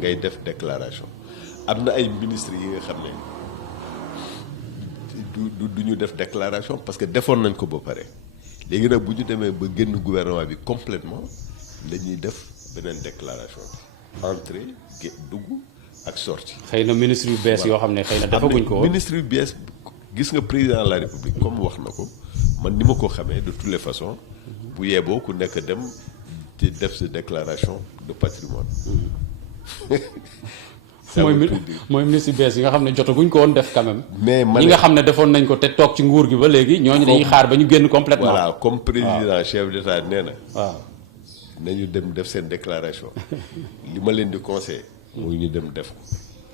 ngay def déclaration am na ay ministres yi nga xam ne du ñu def déclaration parce que defoon nañ ko ba pare léegi nag bu ñu demee ba génn gouvernement bi complètement dañuy def beneen déclaration bi entrée dugg ak sortie. xëy na ministre yu bees yoo xam ne xëy na defaguñ ko. ministre yu bees gis nga président de la république comme wax na ko man ni ma ko xamee de toutes les façons bu yeboo ku nekk dem di def sa déclaration de patrimoine. mooy ministre yu bees yi nga xam ne jotaguñ ko woon def quand même. mais ñi nga xam ne defoon nañ ko te toog ci nguur gi ba léegi ñooñu dañuy xaar ba ñu génn complètement. voilà comme président chef d'état nee na. waaw nañu dem def seen déclaration li ma leen di conseillé. mooy ñu dem def ko.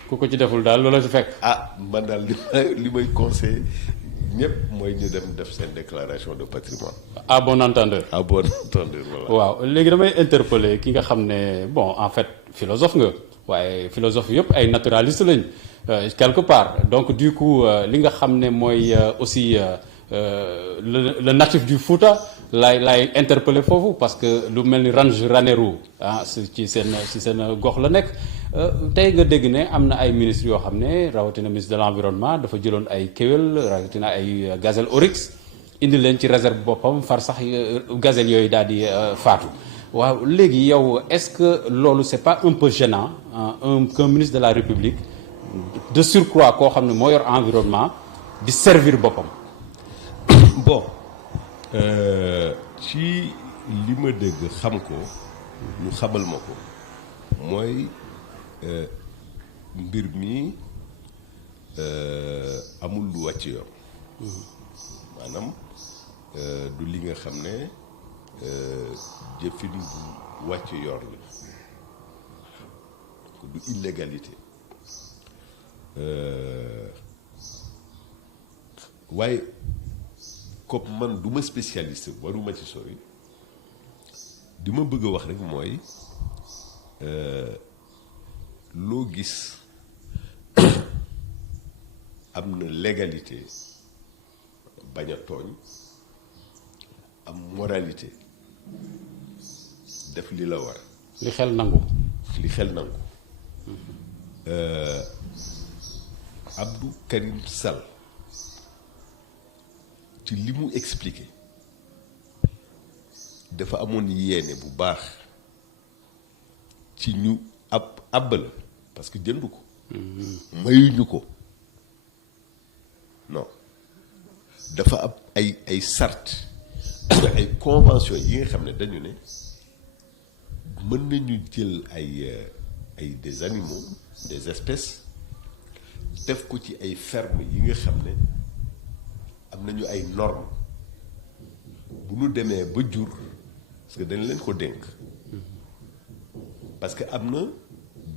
ku ko ci deful daal loola ci fekk. man daal li may conseillé ñëpp mooy ñu dem def seen déclaration de patrimoine. à bon entendeur. à bon entendeur voilà. waaw léegi damay interpeller ki nga xam ne bon en fait philosophe nga waaye philosophe yëpp ay naturaliste lañ quelque part donc du coup li nga xam ne mooy aussi le natif du Fouta laay interpeller foofu parce que lu mel ni Ranérou ci seen gox la nekk tey nga dégg ne am na ay ministres yoo xam ne rawatina ministre de l'environnement dafa jëloon ay kéwél rawatina ay gazelle oryx indi leen ci réserve boppam far sax gazelle yooyu daal di faatu waaw léegi yow est-ce que loolu c'est pas un peu gênant qu'un ministre de la République de surcroît koo xam ne moo yor environnement di servir boppam. bon ci li ma dégg xam ko ñu xamal ma ko mooy mbir mi amul lu wàcc yoon maanaam du li nga xam ne jëfin bu wàcc yoon la du illégalité waaye comme man du ma spécialiste waruma ci sori di ma bëgg a wax rek mooy loo gis am na légalité bañ a tooñ am moralité def li la war. li xel nangu. li xel nangu. Abdou Karim Sall ci li mu expliqué dafa amoon yéene bu baax ci ñu àbb la parce que jëndu ko. mayuñu ko non dafa ab ay sart ay convention yi nga xam ne dañu ne mën nañu jël ay des animaux des espèces def ko ci ay ferme yi nga xam ne am nañu ay normes bu ñu demee ba jur parce que dañ leen ko dénk parce que am na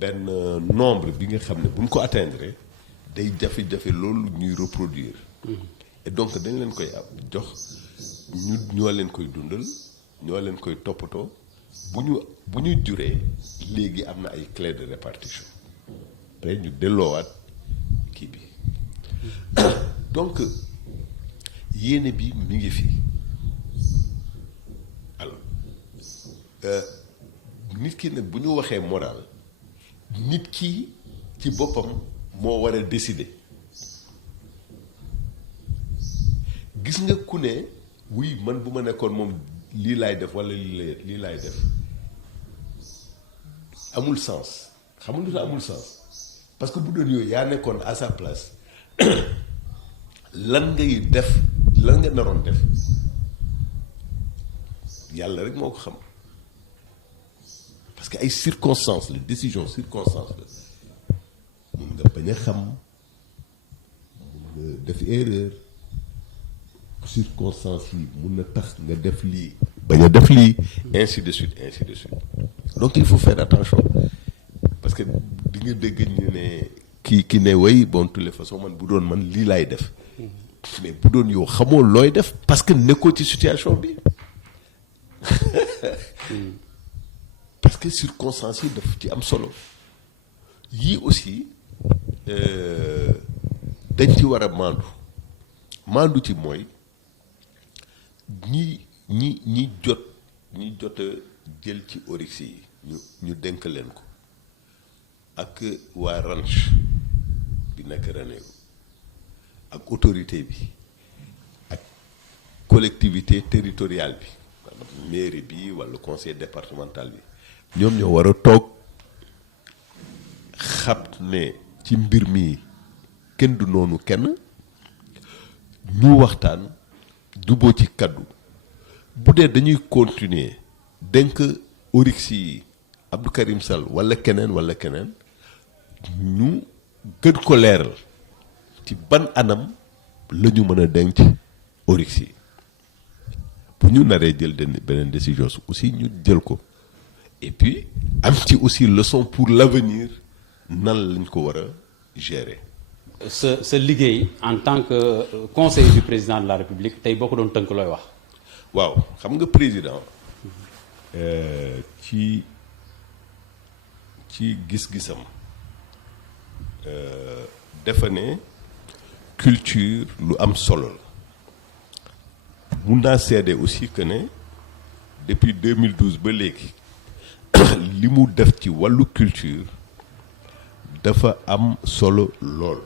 benn nombre bi nga xam ne bu ñu ko atteindre day jafe-jafe loolu ñuy reproduire et donc dañ leen koy jox ñoo leen koy dundal ñoo leen koy toppatoo bu ñu juree léegi am na ay clés de répartition après ñu delloowaat kii bi donc yéene bi mi ngi fi alors nit ki nag bu ñu waxee moral nit ki ci boppam moo war a décider gis nga ku ne oui man bu ma nekkoon moom lii laay def walla lii laay def amul sens xam nga lu tax amul sens parce que bu doon yooyu yaa nekkoon à sa place lan ngay def lan nga naroon def yàlla rek moo ko xam parce que ay circonstances la décision circonstance la mun nga bañ a xam mun nga def erreur circonstances yi mun na tax nga def lii bañ a def lii ainsi de suite donc il faut faire attention parce que di nga dégg ñu ne ki ne way bon toutes les façons man bu doon man lii laay def mais bu doon yow xamoo looy def parce que nekkoo ci situation bi parce que circonstances yi daf ci am solo yii aussi dañ ci war a maandu ci mooy ñi jot a jël ci oryx yi ñu dénk leen ko ak waa ranch bi nekk Ranérou ak autorité bi ak collectivité territoriale bi maanaam mairie bi walla conseil départemental bi ñoom ñoo war a toog xam ne ci mbir mi kenn du noonu kenn ñu waxtaan juboo ci kaddu bu dee dañuy continuer dénk Oryx yi Abdou Karim Sall walla keneen ñu gën ko leeral ci ban anam la ñu mën a denc Oryx yi bu ñu naree jël beneen décision su aussi ñu jël ko et puis am ci aussi leçon pour l'avenir nan lañ ko war a gérer. sa liggéey en tant que conseiller du président de la République tey boo ko doon tënk looy wax. waaw xam nga président ci gis-gisam dafa ne culture lu am solo la mun naa seede aussi que ne depuis 2012 ba léegi li mu def ci wàllu culture dafa am solo lool.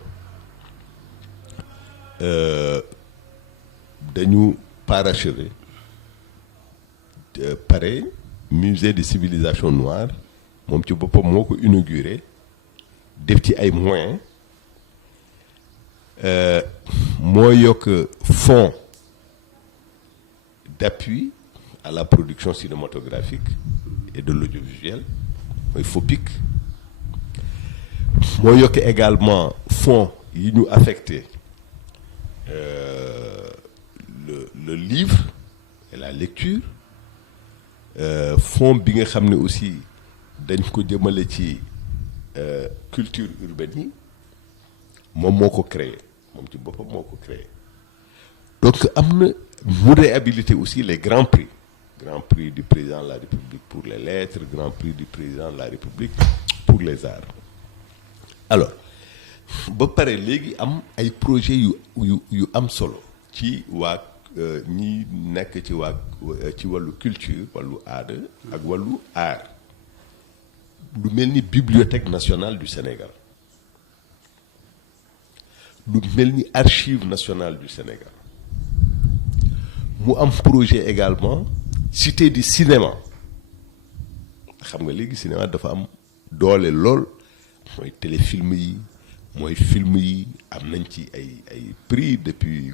dañu parachever pare musée de civilisation noire moom ci boppam moo ko inauguré def ci ay moyens moo yokk fonds d'appui à la production cinématographique et de l'audiovisuel mooy FOPIC moo yokk également fonds yi ñu affecté le livre et la lecture fonds bi nga xam ne aussi dañ ko jëmale ci culture urbaine yi moom moo ko créé moom ci boppam moo ko créé donc am na mu réhabiliter aussi les grands prix du président de la République pour les lettres grand prix du président de la République pour les arts alors ba pare léegi am ay projets yu am solo ci waa ñi nekk ci wàllu culture wàllu aada ak wàllu art lu mel ni bibliothèque nationale du Sénégal lu mel ni archive nationale du Sénégal mu am projet également cité du cinéma xam nga léegi cinéma dafa am doole lool mooy téléfilm yi mooy film yi am nañ ci ay prix depuis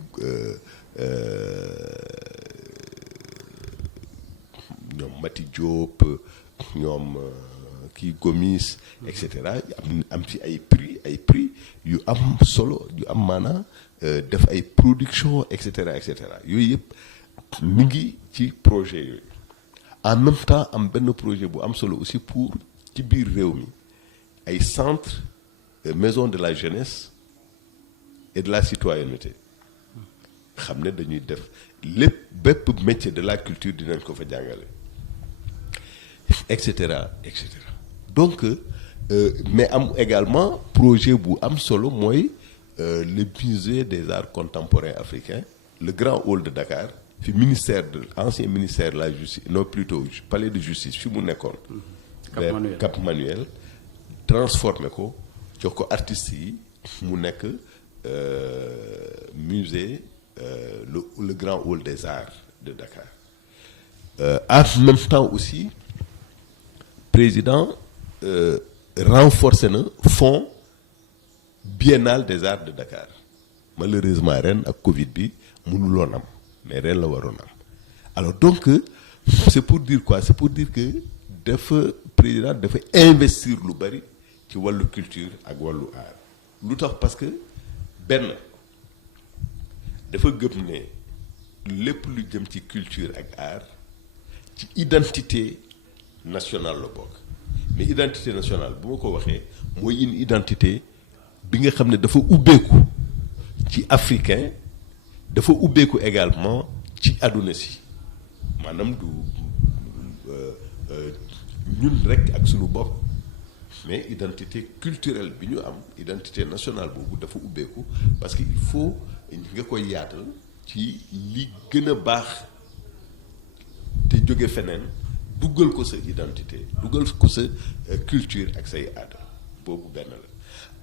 ñoom Mati Diop ñoom kii Gomis et cetera am ci ay prix yu am solo yu am maanaa def ay production et cetera yooyu yëpp mi ngi ci projet yooyu en même temps am benn projet bu am solo aussi pour ci biir réew mi ay centre maison de la jeunesse et de la citoyenneté xam ne dañuy def bépp métier de la culture dinañ ko fa jàngale et cetera donc mais am également projet bu am solo mooy le musée des arts contemporains africains le grand hall de Dakar fi ancien ministère de la justice non plutôt palais de justice fi mu nekkoon Cap Manuel transformé ko jox ko artistes yi mu nekk musée le grand hall des arts de Dakar en même temps aussi président renforcé na fonds biennal des arts de Dakar malheureusement ren ak Covid bi mënuloon am mais ren la waroon am alors donc c'est pour dire quoi c'est pour dire que président dafa investir lu bari ci wàllu culture ak wàllu art lu tax parce que benn dafa gëm ne lépp lu jëm ci culture ak art ci identité nationale la bokk mais identité nationale bu ma ko waxee mooy une identité bi nga xam ne dafa ubbeeku ci africain dafa ubbeeku également ci àdduna si maanaam du ñun rek ak suñu bopp mais identité culturelle bi ñu am identité nationale boobu dafa ubbeeku parce que il faut nga koy yaatal ci li gën a baax te jóge feneen duggal ko sa identité duggal ko sa culture ak say aada boobu benn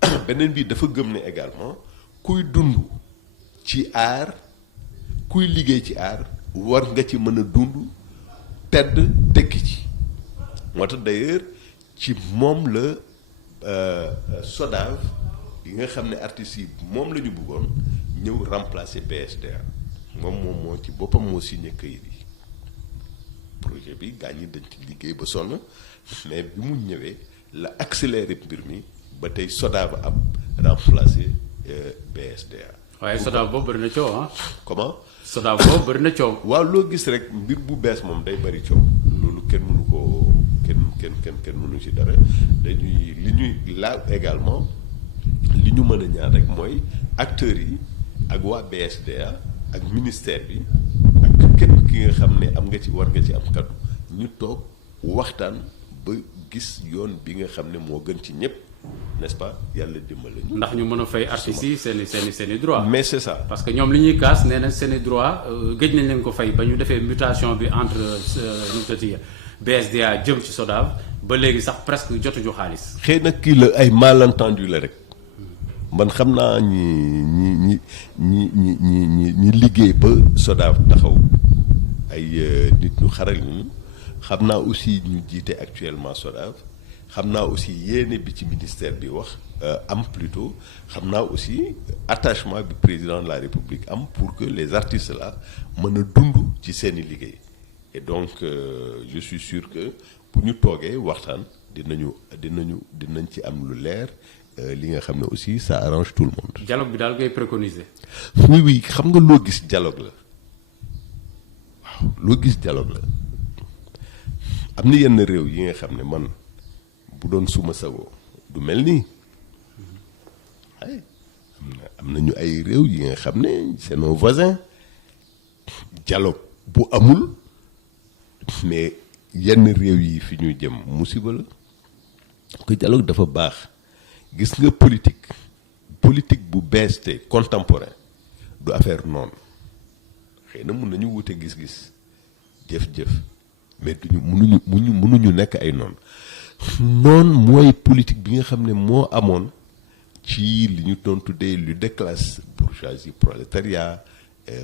la beneen bi dafa gëm ne également kuy dund ci aar kuy liggéey ci aar war nga ci mën a dund tedd tekki ci moo tax d'ailleurs ci moom la SODAV yi nga xam ne artistes yi moom la ñu bëggoon ñëw remplacer BSDA moom moo ci boppam moo signé këyit yi projet bi gaañ ñi dañ ci liggéey ba sonn mais bi mu ñëwee la accéléré mbir mi ba tey SODAV am remplacer BSDA. waaye SODAV boobu bëri na coow ah. comment. SODAV boobu bëri na coow. waaw loo gis rek mbir bu bees moom day bëri coow. loolu kenn mënu ko kenn mënu ci dara dañuy li ñuy là également li ñu mën a ñaan rek mooy acteurs yi ak waa BSDA ak ministère bi ak képp ki nga xam ne am nga ci war nga ci am kaddu ñu toog waxtaan ba gis yoon bi nga xam ne moo gën ci ñëpp n'est-ce pas yàlla dimbali ñu. ndax ñu mën a fay artistes yi seen i droit. mais c'est ça. parce que ñoom li ñuy kaas nee na seen i droit gëj nañ leen ko fay ba ñu defee mutation bi entre nu mu tëddee BSDA jëm ci SODAV ba léegi sax presque jotuñu xaalis. xëy na kii la ay malentendu la rek man xam naa ñi liggéey ba SODAV taxaw ay nit ñu xaral ñu xam naa aussi ñu jiite actuellement SODAV xam naa aussi yéene bi ci ministère bi wax am plutôt xam naa aussi attachement bi président de la République am pour que les artistes là mën a dund ci seeni liggéey et donc je suis sûr que bu ñu toogee waxtaan dinañ ci am lu leer li nga xam ne aussi ça arrange tout le monde. dialogue bi daal ngay préconiser. oui xam nga loo gis dialogue la waaw loo gis dialogue la am na yenn réew yi nga xam ne man bu doon suma sago du mel nii ay am nañu ay réew yi nga xam ne c'est nos voisins dialogue bu amul mais yenn réew yi fi ñuy jëm musiba la que dialogue dafa baax. gis nga politique bu bees te contemporain du affaire noonu xëy na mun nañu wute gis-gis jëf-jëf mais mënuñu nekk ay noon mooy politique bi nga xam ne moo amoon ci li ñu doon tuddee lutte de classe bourgeoisie prolétariat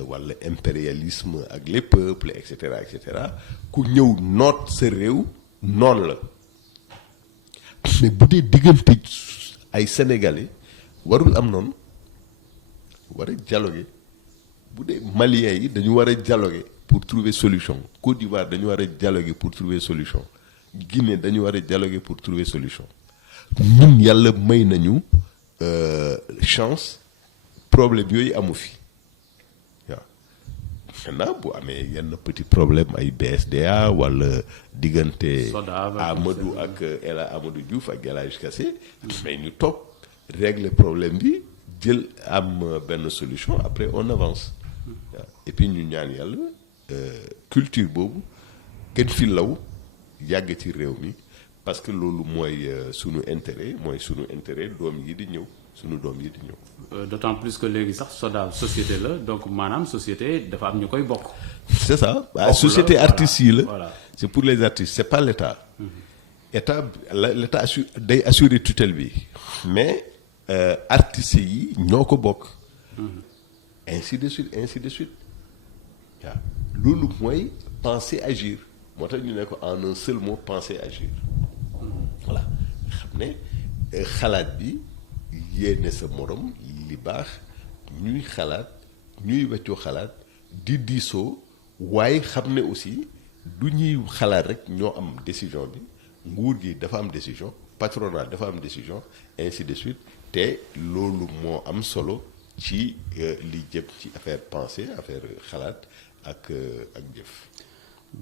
wala impérialisme ak les peuples et cetera ku ñëw noot sa réew noonu la mais bu dee diggante ay sénégalais warul am noonu war a dialoguer bu dee maliens yi dañu war a dialoguer pour trouver solution Côte d'Ivoire dañu war a dialoguer pour trouver solution Guinée dañu war a dialoguer pour trouver solution ñun yàlla may nañu chance problème yooyu amu fi waaw maintenant bu amee yenn petit problème ay BSDA wala diggante Amadou ak Amadou Diouf ak El Hadj Kassé mais ñu toog régler problème bi jël am benn solution après on avance waaw et puis ñu ñaan yàlla culture boobu gën fi law yàgg ci réew mi parce que loolu mooy sunu intérêt doom yi di ñëw sunu doom yi di ñëw. D'autant plus que léegi sax SODAV société la donc maanaam société dafa am ñu koy bokk. c'est ça société artistes yi la. voilà c'est pour les artistes c'est pas l'État. l'État day assurer tutelle bi mais artistes yi ñoo ko bokk. ainsi de suite waaw loolu mooy penser agir moo tax ñu ne ko en un seul mot penser agir voilà xam ne xalaat bi yéene sa morom li baax ñuy xalaat ñuy weccoo xalaat di diisoo waaye xam ne aussi du ñuy xalaat rek ñoo am décision bi nguur gi dafa am décision patronat dafa am décision ainsi de suite te loolu moo am solo ci li jëm ci affaire pensée affaire xalaat ak jëf.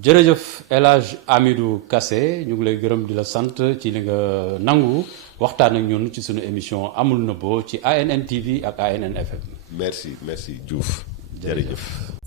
jërëjëf El Hadj Hamidou Kassé ñu ngi lay gërëm di la sant ci li nga nangu waxtaan ak ñun ci suñu émission amul nëbboo ci ANN TV ak ANN FM. merci Diouf jërëjëf.